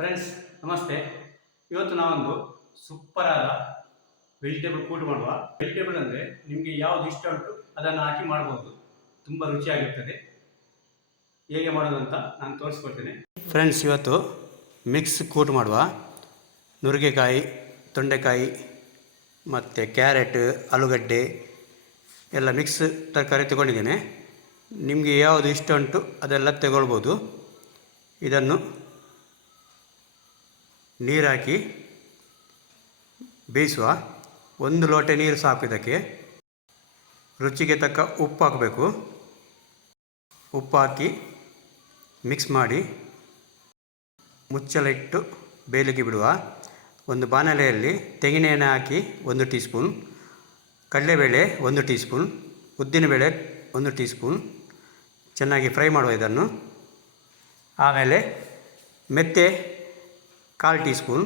Friends ನಮಸ್ತೆ. ಇವತ್ತು ನಾವೊಂದು ಸೂಪರ್ ಆದ ವೆಜಿಟೇಬಲ್ ಕೂಟ್ ಮಾಡುವ. ವೆಜಿಟೇಬಲ್ ಅಂದರೆ ನಿಮಗೆ ಯಾವುದು ಇಷ್ಟ ಉಂಟು ಅದನ್ನು ಹಾಕಿ ಮಾಡ್ಬೋದು. ತುಂಬ ರುಚಿಯಾಗಿರ್ತದೆ. ಹೇಗೆ ಮಾಡೋದು ಅಂತ ನಾನು ತೋರಿಸ್ಕೊಡ್ತೇನೆ. ಫ್ರೆಂಡ್ಸ್, ಇವತ್ತು ಮಿಕ್ಸ್ ಕೂಟ್ ಮಾಡುವ. ನುರಿಗೆಕಾಯಿ, ತೊಂಡೆಕಾಯಿ ಮತ್ತು ಕ್ಯಾರೆಟ್, ಆಲೂಗಡ್ಡೆ ಎಲ್ಲ ಮಿಕ್ಸ್ ತರಕಾರಿ ತಗೊಂಡಿದ್ದೇನೆ. ನಿಮಗೆ ಯಾವುದು ಇಷ್ಟ ಉಂಟು ಅದೆಲ್ಲ ತಗೊಳ್ಬೋದು. ಇದನ್ನು ನೀರು ಹಾಕಿ ಬೇಯಿಸುವ. 1 ಲೋಟ ನೀರು ಸಾಕು. ಇದಕ್ಕೆ ರುಚಿಗೆ ತಕ್ಕ ಉಪ್ಪು ಹಾಕಬೇಕು. ಉಪ್ಪು ಹಾಕಿ ಮಿಕ್ಸ್ ಮಾಡಿ ಮುಚ್ಚಳ ಇಟ್ಟು ಬೇಯಲಿಕ್ಕೆ ಬಿಡುವ. ಒಂದು ಬಾಣಲೆಯಲ್ಲಿ ತೆಂಗಿನ ಎಣ್ಣೆ ಹಾಕಿ 1 ಟೀ ಸ್ಪೂನ್, ಕಡಲೆಬೇಳೆ 1 ಟೀ ಸ್ಪೂನ್, ಉದ್ದಿನಬೇಳೆ 1 ಟೀ ಸ್ಪೂನ್ ಚೆನ್ನಾಗಿ ಫ್ರೈ ಮಾಡುವ ಇದನ್ನು. ಆಮೇಲೆ ಮೆಂತ್ಯ 1/4 ಟೀ ಸ್ಪೂನ್,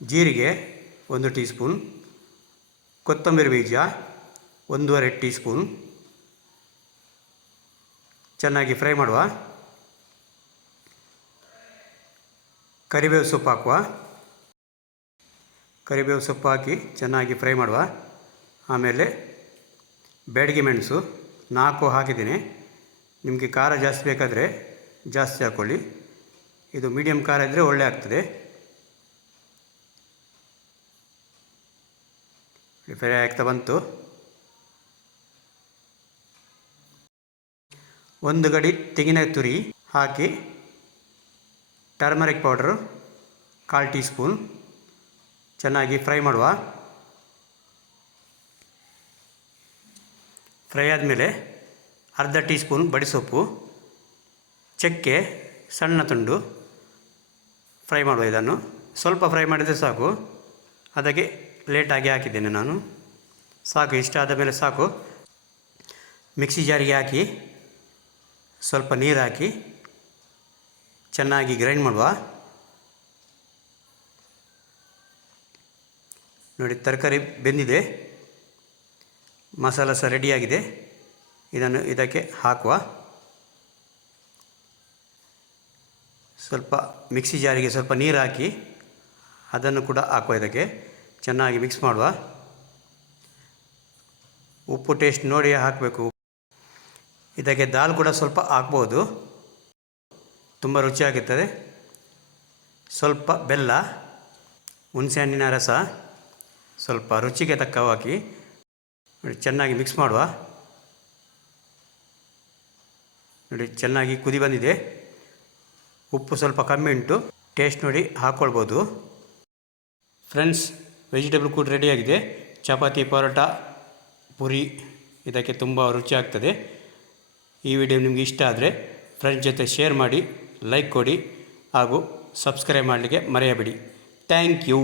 ಜೀರಿಗೆ 1 ಟೀ ಸ್ಪೂನ್, ಕೊತ್ತಂಬರಿ ಬೀಜ 1/2 ಟೀ ಸ್ಪೂನ್ ಚೆನ್ನಾಗಿ ಫ್ರೈ ಮಾಡುವ. ಕರಿಬೇವು ಸೊಪ್ಪು ಹಾಕುವ. ಕರಿಬೇವು ಸೊಪ್ಪು ಹಾಕಿ ಚೆನ್ನಾಗಿ ಫ್ರೈ ಮಾಡುವ. ಆಮೇಲೆ ಬ್ಯಾಡಗಿ ಮೆಣಸು 4 ಹಾಕಿದ್ದೀನಿ. ನಿಮಗೆ ಖಾರ ಜಾಸ್ತಿ ಬೇಕಾದರೆ ಜಾಸ್ತಿ ಹಾಕ್ಕೊಳ್ಳಿ. ಇದು ಮೀಡಿಯಮ್ ಖಾರ ಇದ್ದರೆ ಒಳ್ಳೆ ಆಗ್ತದೆ. ಫ್ರೈ ಆಗ್ತಾ ಬಂತು. 1 ಗಡಿ ತೆಂಗಿನ ತುರಿ ಹಾಕಿ ಟರ್ಮರಿಕ್ ಪೌಡರು 1/4 ಟೀ ಸ್ಪೂನ್ ಚೆನ್ನಾಗಿ ಫ್ರೈ ಮಾಡುವ. ಫ್ರೈ ಆದಮೇಲೆ ಅರ್ಧ ಟೀ ಸ್ಪೂನ್ ಬಡಿಸೊಪ್ಪು, ಚಕ್ಕೆ ಸಣ್ಣ ತುಂಡು ಫ್ರೈ ಮಾಡುವ. ಇದನ್ನು ಸ್ವಲ್ಪ ಫ್ರೈ ಮಾಡಿದರೆ ಸಾಕು. ಅದಕ್ಕೆ ಲೇಟಾಗಿ ಹಾಕಿದ್ದೇನೆ ನಾನು. ಸಾಕು, ಇಷ್ಟ ಆದ ಮೇಲೆ ಸಾಕು. ಮಿಕ್ಸಿ ಜಾರಿಗೆ ಹಾಕಿ ಸ್ವಲ್ಪ ನೀರು ಹಾಕಿ ಚೆನ್ನಾಗಿ ಗ್ರೈಂಡ್ ಮಾಡುವ. ನೋಡಿ, ತರಕಾರಿ ಬೆಂದಿದೆ, ಮಸಾಲ ಸಹ ರೆಡಿಯಾಗಿದೆ. ಇದನ್ನು ಇದಕ್ಕೆ ಹಾಕುವ. ಸ್ವಲ್ಪ ಮಿಕ್ಸಿ ಜಾರಿಗೆ ಸ್ವಲ್ಪ ನೀರು ಹಾಕಿ ಅದನ್ನು ಕೂಡ ಹಾಕುವ. ಇದಕ್ಕೆ ಚೆನ್ನಾಗಿ ಮಿಕ್ಸ್ ಮಾಡುವ. ಉಪ್ಪು ಟೇಸ್ಟ್ ನೋಡಿ ಹಾಕಬೇಕು. ಇದಕ್ಕೆ ದಾಲ್ ಕೂಡ ಸ್ವಲ್ಪ ಹಾಕ್ಬೋದು, ತುಂಬ ರುಚಿಯಾಗಿರ್ತದೆ. ಸ್ವಲ್ಪ ಬೆಲ್ಲ, ಹುಣಸೆಹಣ್ಣಿನ ರಸ ಸ್ವಲ್ಪ ರುಚಿಗೆ ತಕ್ಕ ಹಾಕಿ ಚೆನ್ನಾಗಿ ಮಿಕ್ಸ್ ಮಾಡುವ. ನೋಡಿ, ಚೆನ್ನಾಗಿ ಕುದಿ ಬಂದಿದೆ. ಉಪ್ಪು ಸ್ವಲ್ಪ ಕಮ್ಮಿ ಉಂಟು, ಟೇಸ್ಟ್ ನೋಡಿ ಹಾಕ್ಕೊಳ್ಬೋದು. ಫ್ರೆಂಡ್ಸ್, ವೆಜಿಟೇಬಲ್ ಕೂಟ್ ರೆಡಿಯಾಗಿದೆ. ಚಪಾತಿ, ಪರೋಟ, ಪುರಿ ಇದಕ್ಕೆ ತುಂಬ ರುಚಿ ಆಗ್ತದೆ. ಈ ವಿಡಿಯೋ ನಿಮಗೆ ಇಷ್ಟ ಆದರೆ ಫ್ರೆಂಡ್ಸ್ ಜೊತೆ ಶೇರ್ ಮಾಡಿ, ಲೈಕ್ ಕೊಡಿ ಹಾಗೂ ಸಬ್ಸ್ಕ್ರೈಬ್ ಮಾಡಲಿಕ್ಕೆ ಮರೆಯಬೇಡಿ. Thank you.